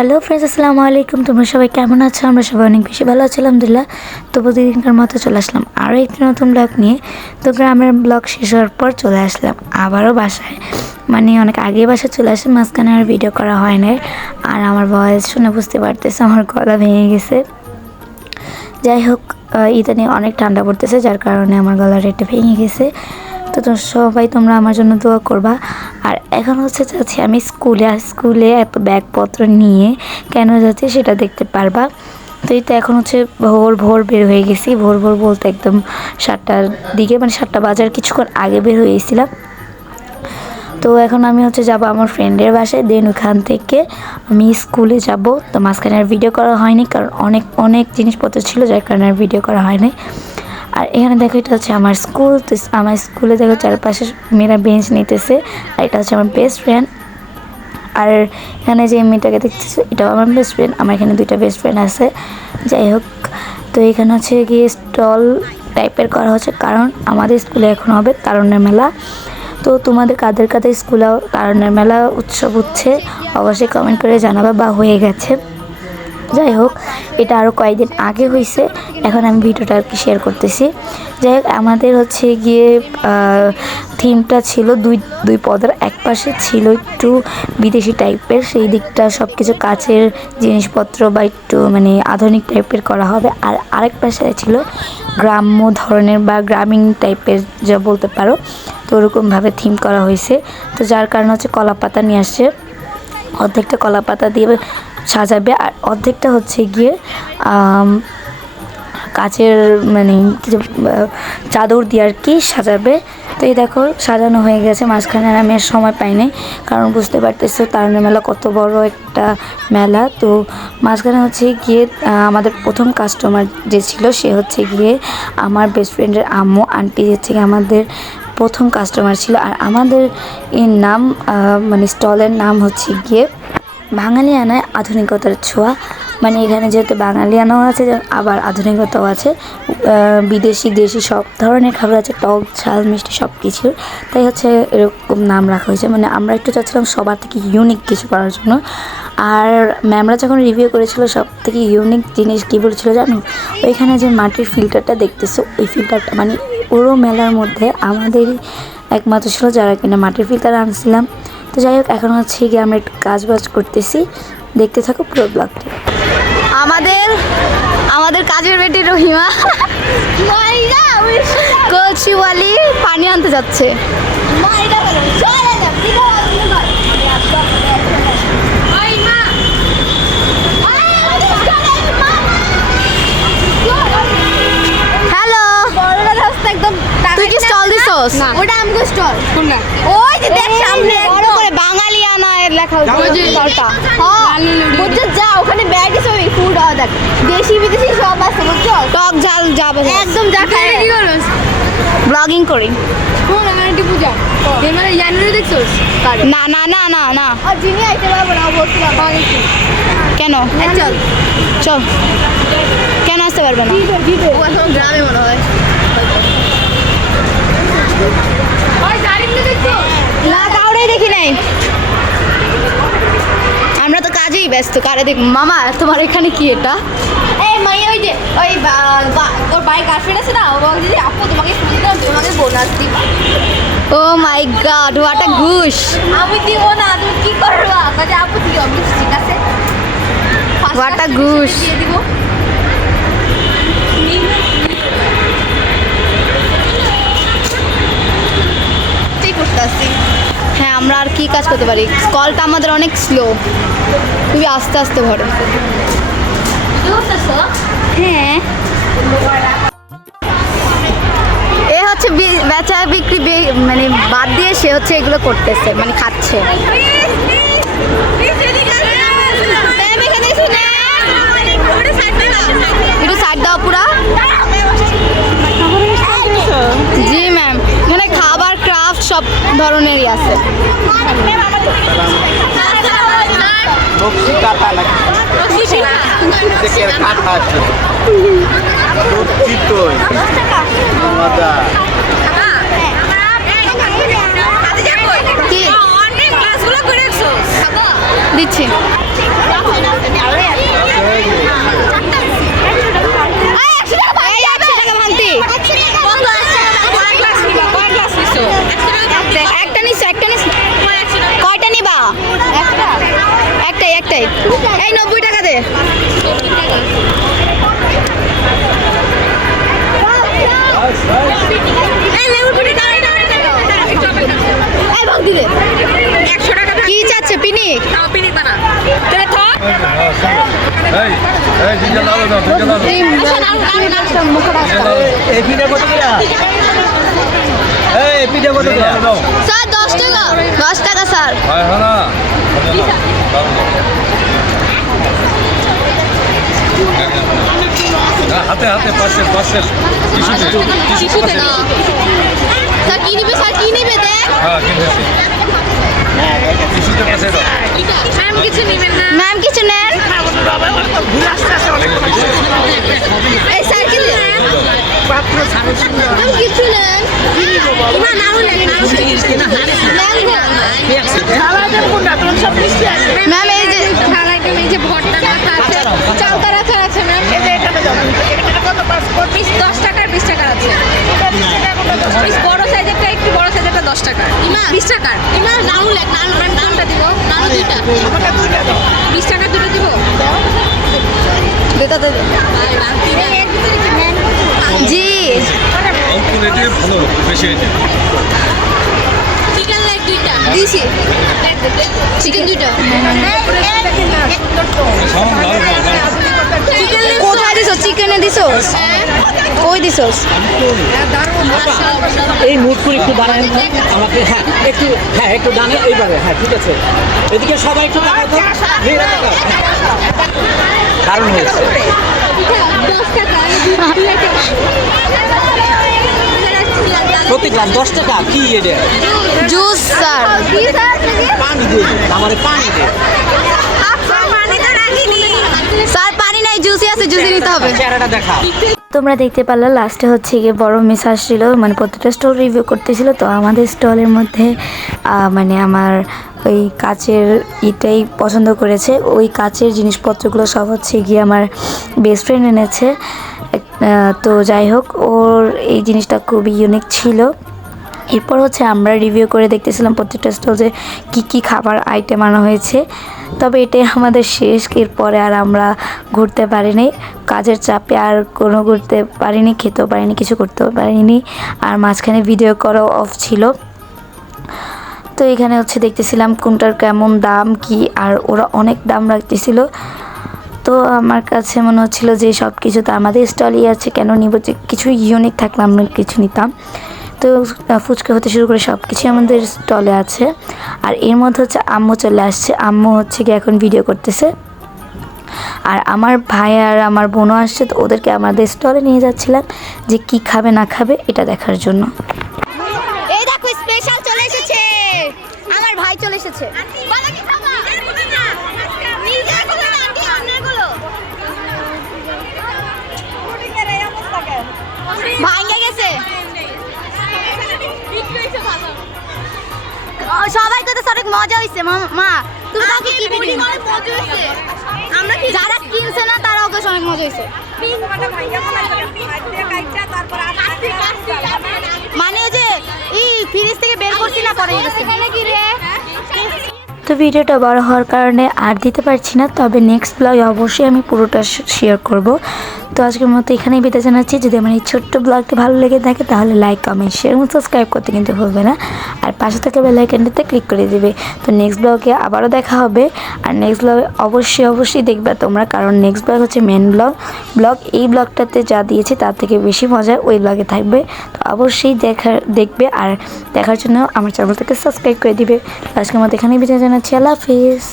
Hello friends আসসালামু আলাইকুম। তোমরা সবাই কেমন আছো? আমরা সবাই অনেক বেশি ভালো আছি, আলহামদুলিল্লাহ। তো প্রতিদিনকার মতো চলে আসলাম আরও একটি নতুন ব্লগ নিয়ে। তো গ্রামের ব্লগ শেষ হওয়ার পর চলে আসলাম আবারও বাসায়। মানে অনেক আগে বাসায় চলে আসে, মাঝখানে আর ভিডিও করা হয় না আর আমার ভয়েস শুনে বুঝতে পারতেছে, আমার গলা ভেঙে গেছে। যাই হোক ইদানিং অনেক ঠান্ডা পড়তেছে, যার কারণে আমার গলার রেটটা ভেঙে গেছে। তো সবাই তোমরা আমার জন্য দোয়া করবা। আর এখন হচ্ছে যাচ্ছি আমি স্কুলে, আর স্কুলে এত ব্যাগপত্র নিয়ে কেন যাচ্ছি সেটা দেখতে পারবা। তো এই তো এখন হচ্ছে ভোর ভোর বের হয়ে গেছি। ভোর ভোর বলতে একদম সাতটার দিকে মানে সাতটা বাজার কিছুক্ষণ আগে বের হয়ে গেছিলাম। তো এখন আমি হচ্ছে যাব আমার ফ্রেন্ডের বাসায়। দেন ওখান থেকে আমি স্কুলে যাব। তো মাঝখানে আর ভিডিও করা হয়নি, কারণ অনেক অনেক জিনিসপত্র ছিল যার কারণে আর ভিডিও করা হয়নি। আর এখানে দেখো এটা হচ্ছে আমার স্কুল, তো আমার স্কুলে দেখো চারপাশে মেয়েরা বেঞ্চ নিতেছে, আর এটা হচ্ছে আমার বেস্ট ফ্রেন্ড আর এখানে যে মেয়েটাকে দেখতেছো, এটাও আমার বেস্ট ফ্রেন্ড আমার এখানে দুইটা বেস্ট ফ্রেন্ড আছে। যাই হোক, তো এখানে হচ্ছে গিয়ে স্টল টাইপের করা হচ্ছে, কারণ আমাদের স্কুলে এখন হবে তারুণ্যের মেলা। তো তোমাদের কাদের কাদের স্কুলে তারুণ্যের মেলা উৎসব হচ্ছে, অবশ্যই কমেন্ট করে জানাবে বা হয়ে গেছে। যাই হোক, এটা আরও কয়েকদিন আগে হয়েছে এখন আমি ভিডিওটা আর কি শেয়ার করতেছি। যাই হোক, আমাদের হচ্ছে গিয়ে থিমটা ছিল দুই দুই পদের এক পাশে ছিল একটু বিদেশি টাইপের সেই দিকটা সব কিছু কাচের জিনিসপত্র বা একটু মানে আধুনিক টাইপের করা হবে। আর আরেক পাশে ছিল গ্রাম্য ধরনের বা গ্রামীণ টাইপের যা বলতে পারো, তো ওরকমভাবে থিম করা হয়েছে তো যার কারণে হচ্ছে কলা পাতা নিয়ে আসছে। অর্ধেকটা কলা পাতা দিয়ে সাজাবে। আর অর্ধেকটা হচ্ছে গিয়ে কাচের মানে কিছু চাদর দিয়ে আর কি সাজাবে। তো এই দেখো, সাজানো হয়ে গেছে। মাঝখানে আর আমি আর সময় পাইনি কারণ বুঝতে পারতেছো তারুণ্য মেলা কত বড় একটা মেলা। তো মাঝখানে হচ্ছে গিয়ে আমাদের প্রথম কাস্টমার যে ছিল, সে হচ্ছে গিয়ে আমার বেস্ট ফ্রেন্ডের আম্মু, আন্টি হচ্ছে আমাদের প্রথম কাস্টমার ছিল। আর আমাদের এর নাম মানে স্টলের নাম হচ্ছে গিয়ে বাঙালিয়ানায় আধুনিকতার ছোঁয়া। মানে এখানে যেহেতু বাঙালিয়ানাও আছে আবার আধুনিকতাও আছে। বিদেশি, দেশি সব ধরনের খাবার আছে, টক, ঝাল, মিষ্টি সব কিছুর। তাই হচ্ছে এরকম নাম রাখা হয়েছে। মানে আমরা একটু চাচ্ছিলাম সবার থেকে ইউনিক কিছু করার জন্য। আর ম্যামরা যখন রিভিউ করেছিল, সব থেকে ইউনিক জিনিস কী বলেছিল জানো ওইখানে যে মাটির ফিল্টারটা দেখতেছো, ওই ফিল্টারটা মানে পুরো মেলার মধ্যে আমাদেরই একমাত্র ছিল যারা কিনা মাটির ফিল্টার আনছিলাম। তো যাই হোক এখন হচ্ছে গিয়ে আমরা একটু কাজ বাজ করতেছি। দেখতে থাকো পুরো ব্লগটি আমাদের আমাদের কাজের বেটি রহিমা। কলসিওয়ালি পানি আনতে যাচ্ছে। হ্যালো। একদম তুই কি স্টল দিছস? না ওটা আমগো স্টল কোনটা ওই যে দেখ সামনে বড় করে বাঙালি আনায় লেখা ওই যে স্টলটা হ্যাঁ বুঝছ যা ওখানে ব্যাগ আছে ওই ফুড অর্ডার দেশি বিদেশি সব আছে বুঝছ? টক যাবে একদম যা খায় কি করছ ব্লগিং করি। কোন পূজা। মানে জানুয়ারি দেখছস? না না না না না। আর জিনি আইতে পারব না বলছিলাম আগে কেন? চল। চল। কেন আসতে পারবে না? ও এখন গ্রামে মনে হয়। না কাউরে দেখি নাই। কাজেই ব্যস্ত। কারে দেখ মামা তোমার এখানে কি এটা? এই মাই ওই যে ওই ওর গার্লফ্রেন্ড আছে না? ও বলছে যে আপু তোমাকে ফোন দিলাম তুমি বোনাস দিবা। ও মাই গড হোয়াট আ ঘুষ আমি দিব না তুমি কি করবা? কাজে আপু দিও ঠিক আছে? First What a দিয়ে দিব ঠিক করতেছি হ্যাঁ আমরা আর কি কাজ করতে পারি? কলটা আমাদের অনেক স্লো খুবই আস্তে আস্তে ভরে। হ্যাঁ। এ হচ্ছে বেচা বিক্রি মানে বাদ দিয়ে সে হচ্ছে এগুলো করতেছে মানে খাচ্ছে। সব ধরনেরই আছে। দিচ্ছি দেয় এই নব্বই টাকা দে এই ভাগ দিলে কি চাচ্ছে পিনি এই এই জিজ্ঞাসা লাগাও দাও জিজ্ঞাসা লাগাও এই পিঠা কত কিরা এই পিঠা কত কিরা দাও স্যার দশ টাকা। দশ টাকা স্যার। হাতে হাতে পার্সেল পার্সেল টিস্যুতে টিস্যুতে স্যার কি নিবে? স্যার কি নিবে? দেখ। হ্যাঁ কিনেছি টিস্যুতে পাশে দাও ম্যাম কিছু নেন। এই স্যার কি নেন ম্যাম কিছু নেন। ম্যাম এই যে চালতা দশ টাকা। বিশ টাকার ইমা নাড়ু লেখ নাড়ু নাড়ুটা দিব। নাড়ু দুইটা। বিশ টাকার দুটো দিব। দুটো দে। জি ভালো বেশি চিকেন লেগ দুইটা। দিছি। চিকেন ভালো ভালো কোথায় দিছো? চিকেনে দিছোস কই দিছোস? এই একটু দাঁড়ান আমাকে হ্যাঁ একটু হ্যাঁ একটু এইভাবে হ্যাঁ ঠিক আছে। এদিকে সবাই একটু। দারুণ হয়েছে। প্রতি দশ টাকা কি এটা জুস স্যার। পানি আমারে পানি স্যার পানি নাই জুসই আছে জুসই নিতে হবে। চেহারাটা দেখা। তোমরা দেখতে পারলে লাস্টে হচ্ছে গিয়ে বড় মিস আসছিল। মানে প্রতিটা স্টল রিভিউ করতেছিল। তো আমাদের স্টলের মধ্যে মানে আমার ওই কাচের ইটাই পছন্দ করেছে। ওই কাচের জিনিসপত্রগুলো সব হচ্ছে গিয়ে আমার বেস্ট ফ্রেন্ড এনেছে। তো যাই হোক, ওর এই জিনিসটা খুবই ইউনিক ছিল। এরপর হচ্ছে আমরা রিভিউ করে দেখতেছিলাম প্রত্যেকটা স্টল যে কী কী খাবার আইটেম আনা হয়েছে। তবে এটাই আমাদের শেষ, এরপরে আর আমরা ঘুরতে পারিনি। কাজের চাপে আর কোনো ঘুরতে পারিনি, খেতেও পারিনি, কিছু করতেও পারিনি। আর মাঝখানে ভিডিও করাও অফ ছিল। তো এখানে হচ্ছে দেখতেছিলাম কোনটার কেমন দাম, কি, আর ওরা অনেক দাম রাখতেছিল। তো আমার কাছে মনে হচ্ছিল যে সব কিছু তো আমাদের স্টলই আছে, কেন নিব? যে কিছু ইউনিক থাকলে আমরা কিছু নিতাম। তো ফুচকা হতে শুরু করে সব কিছুই আমাদের স্টলে আছে। আর এর মধ্যে হচ্ছে আম্মু চলে আসছে। আম্মু হচ্ছে কি এখন ভিডিও করতেছে। আর আমার ভাই আর আমার বোনও আসছে, তো ওদেরকে আমাদের স্টলে নিয়ে যাচ্ছিলাম যে কি খাবে, না খাবে, এটা দেখার জন্য। এই দেখো স্পেশাল চলে এসেছে। আমার ভাই চলে এসেছে। সবাই তো অনেক মজা হয়েছে মা তুমি কাউকে কি বলি? মজা হয়েছে আমরা কি যারা কিনছে না তারাও বেশ অনেক মজা হয়েছে মানে যে এই ফ্রিজ থেকে বের করছি না পরে এখানে কি রে তো ভিডিওটা বড় হওয়ার কারণে আর দিতে পারছি না তবে নেক্সট ব্লগে অবশ্যই আমি পুরোটা শেয়ার করব। তো আজকের মতো এখানেই বিদায় জানাচ্ছি। যদি আমার এই ছোট্ট ব্লগটি ভালো লেগে থাকে, তাহলে লাইক কমেন্ট শেয়ার এবং সাবস্ক্রাইব করতে কিন্তু ভুলবে না। আর পাশে থাকা বেলাইকানটাতে ক্লিক করে দিবে। তো নেক্সট ব্লগে আবারও দেখা হবে। আর নেক্সট ব্লগে অবশ্যই অবশ্যই দেখবে তোমরা, কারণ নেক্সট ব্লগ হচ্ছে মেন ব্লগ ব্লগ এই ব্লগটাতে যা দিয়েছে, তার থেকে বেশি মজা ওই ব্লগে থাকবে। তো অবশ্যই দেখা, দেখবে আর দেখার জন্য আমার চ্যানেলটাকে সাবস্ক্রাইব করে দিবে। আজকের মতো এখানেই বিদায় জানাচ্ছি। আল্লাহ হাফিজ।